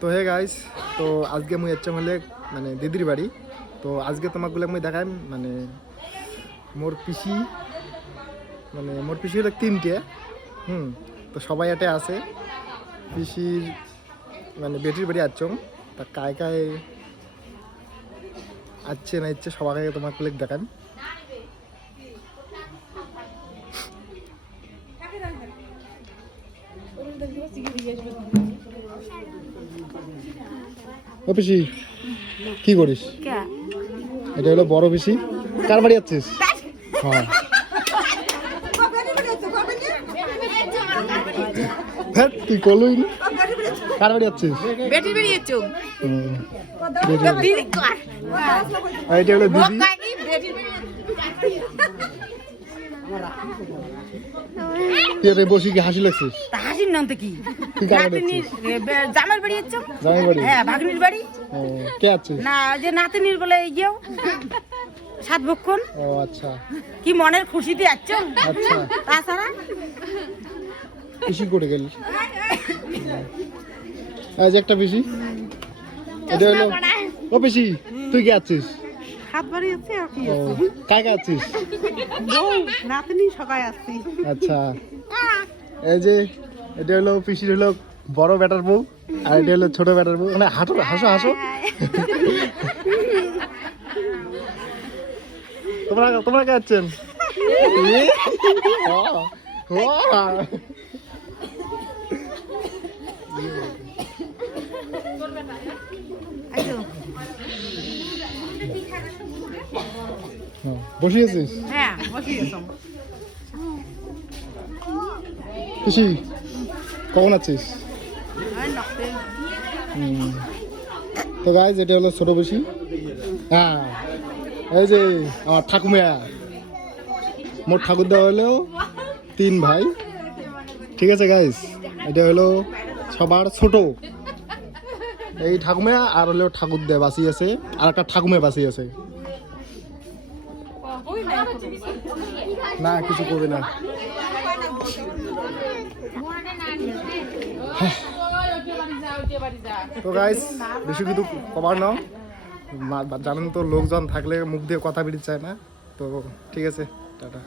তো hey guys, তো আজকে মুই যাচ্ছি হলে মানে দিদির বাড়ি। তো আজকে তোমাকগুলো মুই দেখাম মানে মোর পিসি হলো 3টে। তো সবাই এটে আছে পিসির মানে বেটির বাড়ি আসছং। তা কায় কায় আসছে না ইচ্ছে সবাইকে তোমাকে দেখাম। ও পিসি কি করিস? এটা হলো বড় পিসি। কার বাড়ি যাচ্ছিস? হ্যাঁ তুই কলুই না। কার বাড়ি যাচ্ছিস? বেটির বাড়ি যাচ্ছ? এটা হলো দিদি। তুই বসি কি হাসি লাগছিস? হাসির নাম তো কি? জামাইর বাড়ি যাচ্ছ? জামাই বাড়ি? হ্যাঁ, ভাগ্নির বাড়ি। কে আছিস? না, যে নাতিনির বলে গিয়েও 7 বক্ষণ। ও আচ্ছা, কি মনের খুশিতে যাচ্ছ? আচ্ছা, তাছাড়া পিসি করে গেলি আজ একটা পিসি। এটা হলো ও পিসি, তুই কে আছিস? হাত বাড়ি আছে আর কি? কায় কে আছিস? বউ নাতনি সবাই আছে। আচ্ছা, এই যে এটা হলো পিসির হলো বড় বেটার বউ, আর এটা হলো ছোট বেটার বউ। মানে হাসো হাসো হাসো। তোমরা কে আছেন? বসিয়েছিস? হ্যাঁ, বসিয়েছ। পিসি কখন আছিস? তো গাইজ এটা হলো ছোট পিসি। হ্যাঁ, এই যে আমার ঠাকুমা। মোট ঠাকুর দেওয়া হলো 3 ভাই। ঠিক আছে গাইজ, এটা হলো সবার ছোট এই ঠাকুমা। আর হলো ঠাকুর দেয় বাসি আছে, আর একটা ঠাকুমা বাসি আছে। না কিছু করবে না। তো গাইস বেশি কিছু কভার নাও, জানেন তো লোকজন থাকলে মুখ দিয়ে কথা বেরিয়ে চায় না। তো ঠিক আছে, টাটা।